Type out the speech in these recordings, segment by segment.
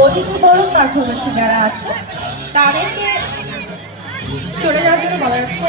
অতিথি বরণ পারফরমেন্সে যারা আছে তাদেরকে চলে যাওয়ার জন্য বলা যাচ্ছে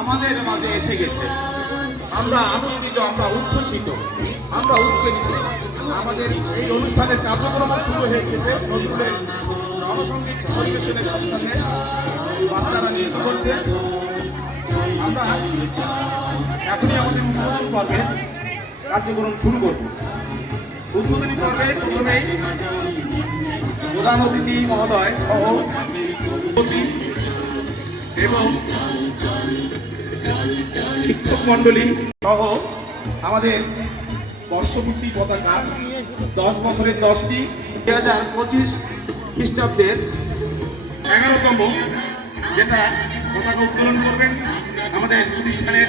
আমাদের মাঝে এসে গেছে। আমরা আনন্দিত, আমরা উচ্ছ্বসিত, আমরা উৎপেজিত আমাদের এই অনুষ্ঠানের কার্যক্রম শুরু হয়ে গেছে। নজরুলের জনসঙ্গীত পরিবেশনের সাথে সাথে বাচ্চারা নৃত্য করছে। আমরা এখনই আমাদের উদ্বোধন পর্বে কার্যক্রম শুরু করব। উদ্বোধনী পর্বে প্রথমেই প্রধান অতিথি মহোদয় সহ এবং শিক্ষক মন্ডলী সহ আমাদের বর্ষপূর্তি পতাকা দশ বছরের দশটি দুই হাজার পঁচিশ খ্রিস্টাব্দের এগারোতম যেটা পতাকা উত্তোলন করবেন আমাদের প্রতিষ্ঠানের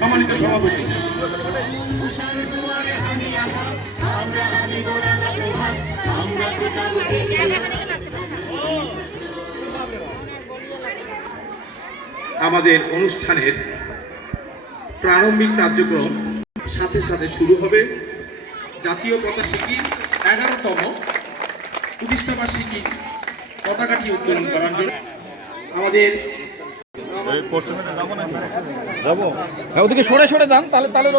সম্মানিত সভাপতি। আমাদের অনুষ্ঠানের প্রারম্ভিক কার্যক্রম সাথে সাথে শুরু হবে। জাতীয় পতাকাশিকি এগারোতম প্রতিষ্ঠাবার্ষিকী পতাকাটি উত্তোলন করার জন্য। আমাদের হ্যাঁ ওদিকে সরে সরে যান তাহলে তাহলে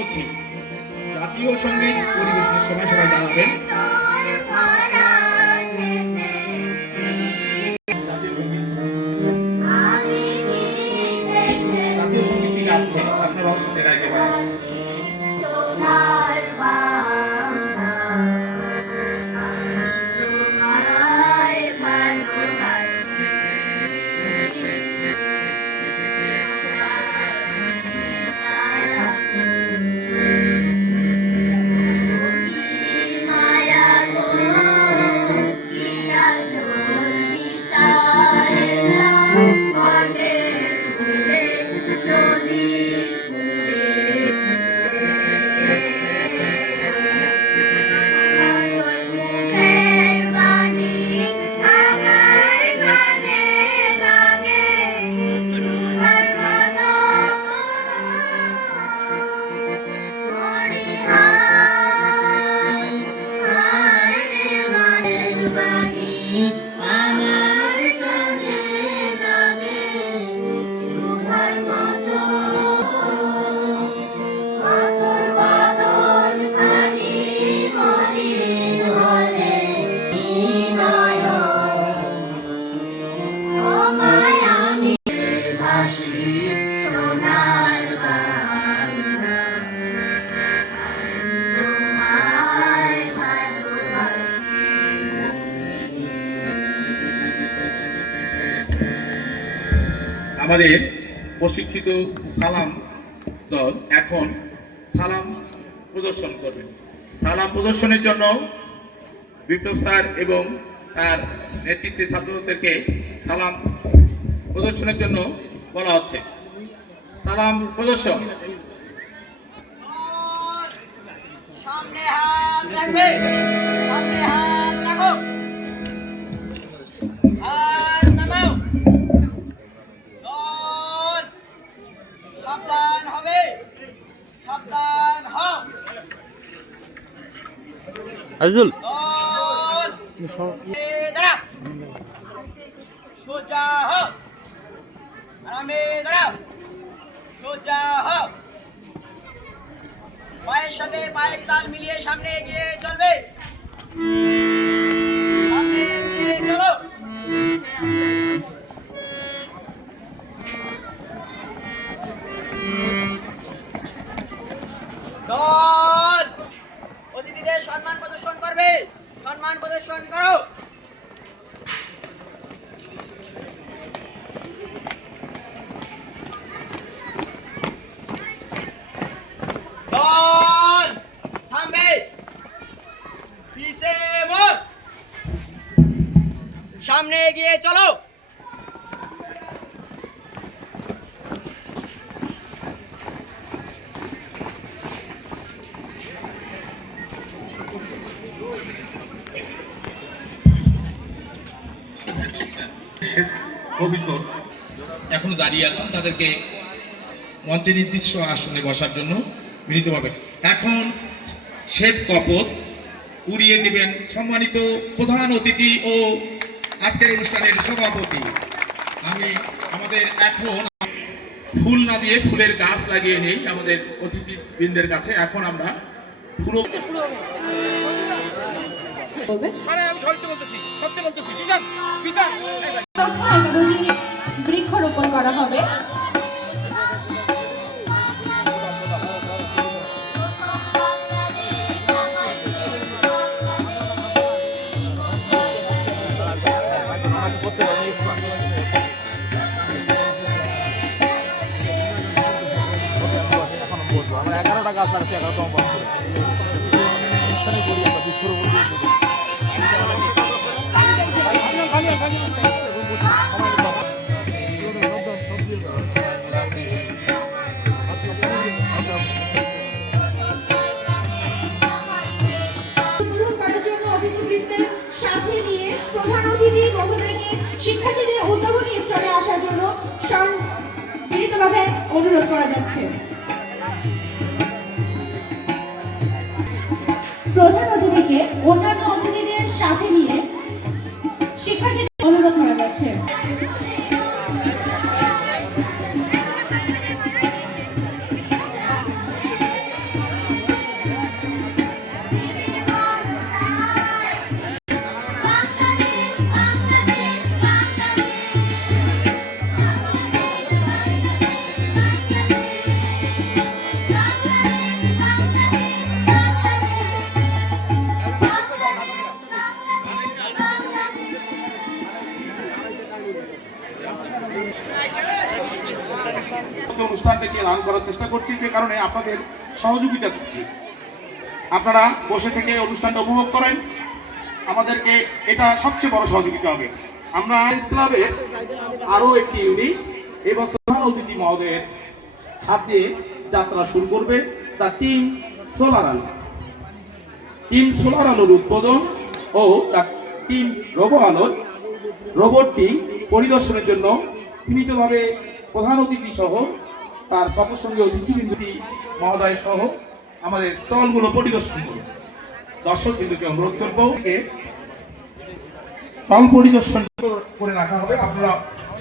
করছি প্রশিক্ষিত সালাম দল এখন সালাম প্রদর্শন করবে। সালাম প্রদর্শনের জন্য বিপ্লব স্যার এবং তার নেতৃত্বে ছাত্রদেরকে সালাম প্রদর্শনের জন্য বলা হচ্ছে। সালাম প্রদর্শন। সামনে হাত রাখবে। আজিজুল। সোজা হও আরামে দাঁড়াও পায়ের সাথে পায়ের তাল মিলিয়ে সামনে এগিয়ে চলবে। সামনে এগিয়ে চলো। অভিজ্ঞ এখনও দাঁড়িয়ে আছেন তাদেরকে মঞ্চে নির্দিষ্ট আসনে বসার জন্য বিনীতভাবে এখন শ্বেত কপত উড়িয়ে দেবেন সম্মানিত প্রধান অতিথি ও আজকের অনুষ্ঠানের সভাপতি আমি আমাদের এখন ফুল না দিয়ে ফুলের গাছ লাগিয়ে নেই আমাদের অতিথিবৃন্দের কাছে এখন আমরা পুরো সত্যি বলতেছি সত্যি বলতেছি। বিশাল বিশাল। বৃক্ষরোপণ করা হবে। গাছ লাগাচ্ছি এগারোতম বছরে স্থানীয় করি কারণে আপনাদের সহযোগিতা দিচ্ছি। আপনারা বসে থেকে অনুষ্ঠানটা উপভোগ করেন। আমাদেরকে এটা সবচেয়ে বড় সহযোগিতা হবে। আমরা ক্লাবের আরও একটি ইউনিট এবছর প্রধান অতিথি মহোদয়ের হাতে যাত্রা শুরু করবে। The team solar Alo team solar আলোর উদ্বোধন ও তার টিম রোবো আলোর রোবটটি পরিদর্শনের জন্য বিনীতভাবে প্রধান অতিথি সহ তার সঙ্গে অতিথিবৃন্দুটি মহোদয় সহ আমাদের দলগুলো পরিদর্শন করবে। দর্শক বিন্দুকে অনুরোধ করব দল পরিদর্শন করে রাখা হবে। আপনারা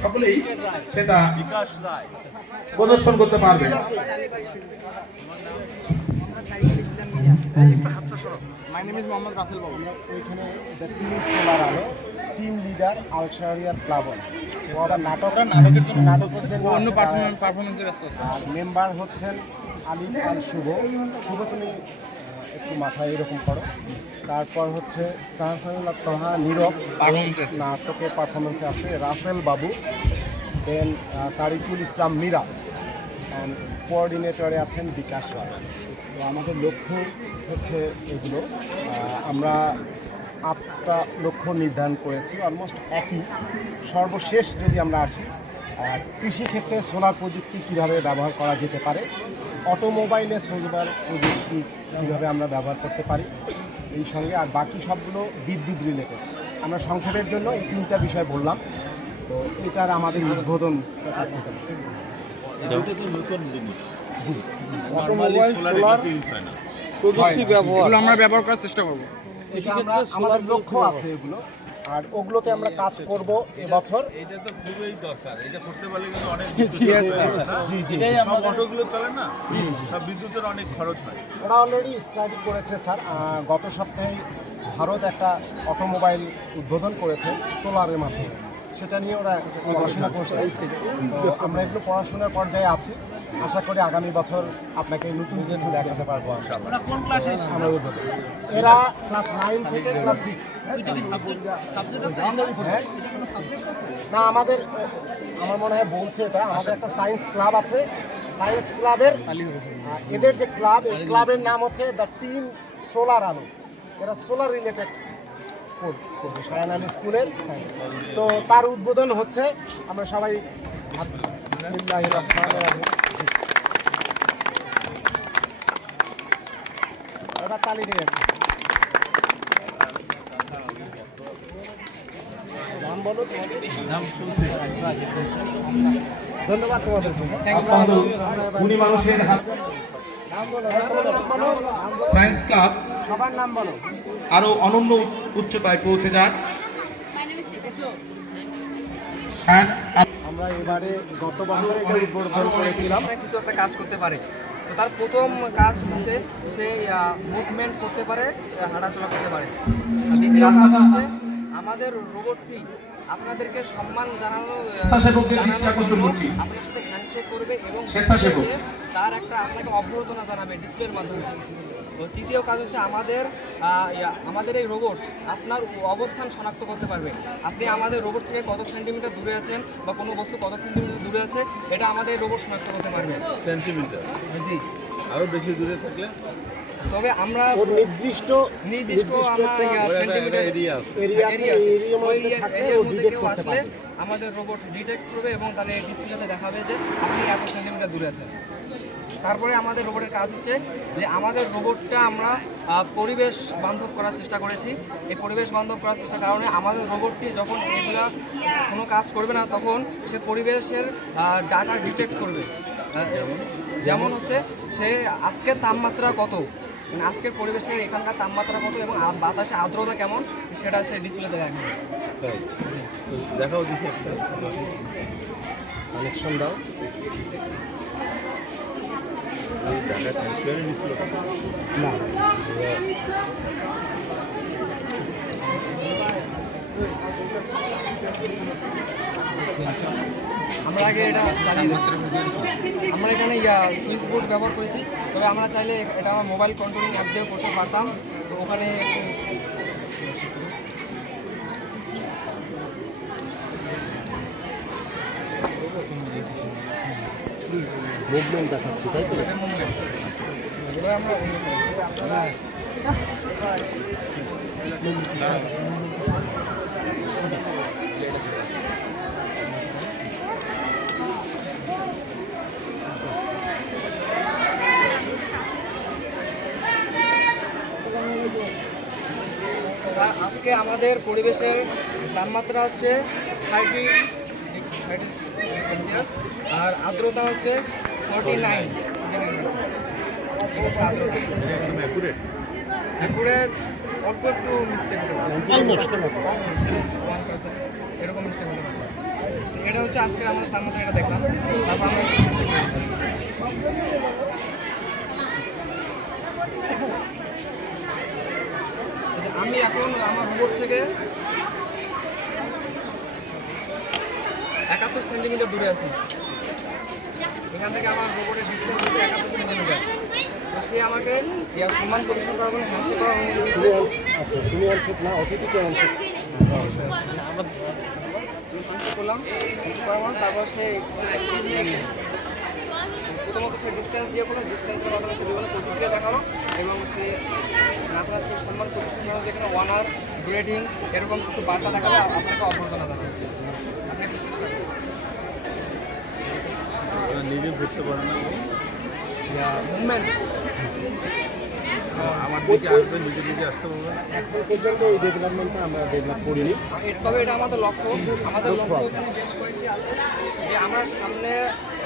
সকলেই সেটা প্রদর্শন করতে পারবেন। My name is Mohammad Rasel Babu. Team solar Alo. Team leader Alshariar Plabon ও। আবার নাটক নাটকের জন্য নাটকের জন্য অন্য পারফরমেন্সে ব্যস্ত আর মেম্বার হচ্ছেন আল শুভ। শুভ তুমি একটু মাথায় এরকম করো। তারপর হচ্ছে তাহসানুল্লাহ তহা নীরব। নাটকের পারফরমেন্সে আছে রাসেল বাবু। দেন তারিকুল ইসলাম মিরাজ। অ্যান্ড কোঅর্ডিনেটরে আছেন বিকাশ রায়। তো আমাদের লক্ষ্য হচ্ছে এগুলো। আমরা আটটা লক্ষ্য নির্ধারণ করেছি অলমোস্ট একই। সর্বশেষ যদি আমরা আসি কৃষিক্ষেত্রে সোলার প্রযুক্তি কীভাবে ব্যবহার করা যেতে পারে অটোমোবাইলে সোলার প্রযুক্তি কীভাবে আমরা ব্যবহার করতে পারি এই সঙ্গে আর বাকি সবগুলো বিদ্যুৎ রিলেটেড আমরা সংক্ষেপের জন্য এই তিনটা বিষয় বললাম তো এটার আমাদের উদ্বোধন জি। সোলার হয় প্রযুক্তি ব্যবহার। আমরা ব্যবহার করার চেষ্টা করব। এটা আমরা আমাদের লক্ষ্য আছে এগুলো। আর ওগুলোতে আমরা কাজ করব এবছর। এটা তো খুবই দরকার। এটা করতে পারলে কিন্তু অনেক জি জি সব অটোগুলো চলে না? সব বিদ্যুতের অনেক খরচ হয়। ওরা অলরেডি স্টাডি করেছে স্যার। গত সপ্তাহে ভারত একটা অটোমোবাইল উদ্বোধন করেছে সোলারের মাধ্যমে। সেটা নিয়ে ওরা পড়াশোনা করছে। আমরা এগুলো পড়াশোনার পর্যায়ে আছি। আশা করি আগামী বছর আপনাকে নতুন কিছু দেখাতে পারব আমরা কোন ক্লাসে আমরা উদ্বোধন এরা ক্লাস নাইন থেকে ক্লাস সিক্স না আমাদের আমার মনে হয় বলছে এটা। আমাদের একটা সায়েন্স ক্লাব আছে। সায়েন্স ক্লাবের এদের যে ক্লাব এই ক্লাবের নাম হচ্ছে দ্য টিম সোলার আলো এরা সোলার রিলেটেড করবে স্কুলের। তো তার উদ্বোধন হচ্ছে। আমরা সবাই বিসমিল্লাহির রহমানির রহিম। তালি ধন্যবাদ তোমাদের উনি মানুষের বলো সায়েন্স ক্লাব সবার নাম বলো। আরও অনন্য উচ্চতায় পৌঁছে যাক। আমরা এবারে গত বছর করেছিলাম। কিছু একটা কাজ করতে পারে। তো তার প্রথম কাজ হচ্ছে সে মুভমেন্ট করতে পারে হাঁটাচলা করতে পারে। দ্বিতীয় কাজ হচ্ছে আমাদের রোবটটি আপনাদেরকে সম্মান জানানো আপনার সাথে হ্যান্ডশেক করবে এবং তার একটা আপনাকে অভ্যর্থনা জানাবে ডিসপ্লের মাধ্যমে। তৃতীয় কাজ হচ্ছে আমাদের আমাদের এই রোবট আপনার অবস্থান শনাক্ত করতে পারবে। আপনি আমাদের রোবট থেকে কত সেন্টিমিটার দূরে আছেন বা কোনো বস্তু কত সেন্টিমিটার দূরে আছে এটা আমাদের রোবট শনাক্ত করতে পারবে। সেন্টিমিটার জি। আরও বেশি দূরে থাকলে? তবে আমরা নির্দিষ্ট নির্দিষ্ট আমার সেন্টিমিটার। এরিয়া এরিয়ার মধ্যে কেউ আসলে আমাদের রোবট ডিটেক্ট করবে এবং তাহলে ডিসপ্লেতে দেখাবে যে আপনি এত সেন্টিমিটার দূরে আছেন। তারপরে আমাদের রোবটের কাজ হচ্ছে যে আমাদের রোবটটা আমরা পরিবেশ বান্ধব করার চেষ্টা করেছি। এই পরিবেশ বান্ধব করার চেষ্টার কারণে আমাদের রোবটটি যখন এগুলা কোনো কাজ করবে না, তখন সে পরিবেশের ডাটা ডিটেক্ট করবে। যেমন হচ্ছে সে আজকের তাপমাত্রা কত? মানে আজকের পরিবেশে এখানকার তাপমাত্রা কত এবং বাতাসে আর্দ্রতা কেমন? সেটা সে ডিসপ্লেতে রাখবে দেখাও কানেকশন দাও। আমরা আগে এটা চালিয়ে। আমরা এখানে, ইয়া, সুইচ বোর্ড ব্যবহার করেছি তবে আমরা চাইলে এটা আমার মোবাইল কন্ট্রোলিং অ্যাপ দিয়ে করতে পারতাম তো ওখানে মুভমেন্ট দেখাচ্ছি তাই তো? আজকে আমাদের পরিবেশের তাপমাত্রা হচ্ছে থার্টি আর আর্দ্রতা হচ্ছে মিস্টেক এরকম মিস্টেক এটা হচ্ছে আজকের আমাদের তাপমাত্রা এটা দেখলাম আমরা আমি এখন আমার রোবট থেকে একাত্তর সেন্টিমিটার দূরে আছি এখান থেকে আমার রোবটের ডিস্টেন্স হচ্ছে একাত্তর সেন্টিমিটার তো সে আমাকে সম্মান প্রদর্শন করার দিয়েছে। তুমি আচ্ছা না অতিথিকে করলাম করার তারপর সে প্রথমত সে ডিস্টেন্স দিয়ে করল ডিস্টেন্সের মাধ্যমে সে বিভিন্ন প্রতিক্রিয়া দেখাল এবং সে সম্মান প্রদর্শন করা যেখানে ওয়ানার গ্রেডিং এরকম কিছু বার্তা দেখালে আপনাকে অভ্যর্থনা জানাবে। ওরা নিজে বুঝতে পারে না। আমার দিকে আসবে নিজে নিজে আসতে পারবে এখন পর্যন্ত এই ডেভেলপমেন্টটা আমরা ডেভেলপ করিনি। তবে এটা আমাদের লক্ষ্য। আমাদের লক্ষ্য বেশ কয়েকটি আছে যে আমরা সামনে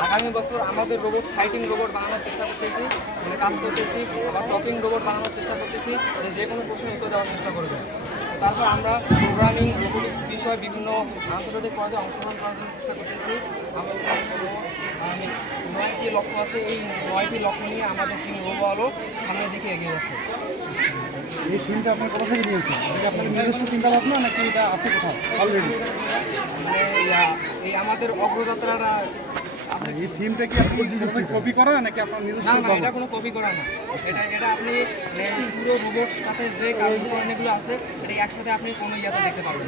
আগামী বছর আমাদের রোবট ফাইটিং রোবট বানানোর চেষ্টা করতেছি মানে কাজ করতেছি আবার টপিং রোবট বানানোর চেষ্টা করতেছি যে কোনো প্রশ্নের উত্তর দেওয়ার চেষ্টা করবে। তারপর আমরা প্রোগ্রামিং রোবোটিক্স বিষয়ে বিভিন্ন আন্তর্জাতিক পর্যায়ে অংশগ্রহণ করার জন্য চেষ্টা করতেছি। আমাদের আম, নয়টি লক্ষ্য আছে এই নয়টি লক্ষ্য নিয়ে আমাদের টিম আলো সামনের দিকে এগিয়ে যাচ্ছে এই থিমটা আপনার কোথা থেকে নিয়েছেন আপনার নিজস্ব চিন্তা ভাবনা নাকি এটা আছে কোথাও? অলরেডি মানে এই আমাদের অগ্রযাত্রাটা এই থিমটা কি আপনি কপি করা নাকি আপনার নিজস্ব না না এটা কোনো কপি করা না। এটা এটা আপনি এ, পুরো রোবট সাথে যে কার্যক্রমণগুলো আছে এটা একসাথে আপনি কোনো ইয়াতে দেখতে পারবেন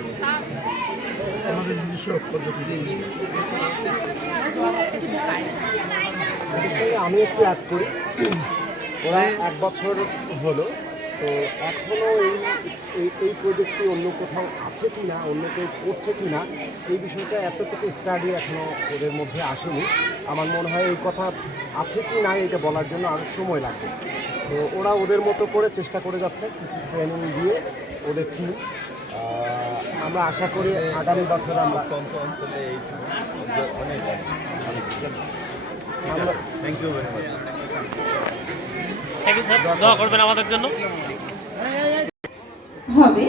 এর সঙ্গে আমি একটু অ্যাড করি। ওরা এক বছর হলো তো এখনও এই এই প্রজেক্টটি অন্য কোথাও আছে কি না অন্য কেউ করছে কি না এই বিষয়টা এতটুকু স্টাডি এখনও ওদের মধ্যে আসেনি। আমার মনে হয় এই কথা আছে কি না এটা বলার জন্য আরও সময় লাগবে। তো ওরা ওদের মতো করে চেষ্টা করে যাচ্ছে, কিছু ট্রেনিং দিয়ে ওদের টিম আমরা আশা করি আগামী বছর আমরা thank you very much thank you sir দোয়া করবেন আমাদের জন্য। হবে।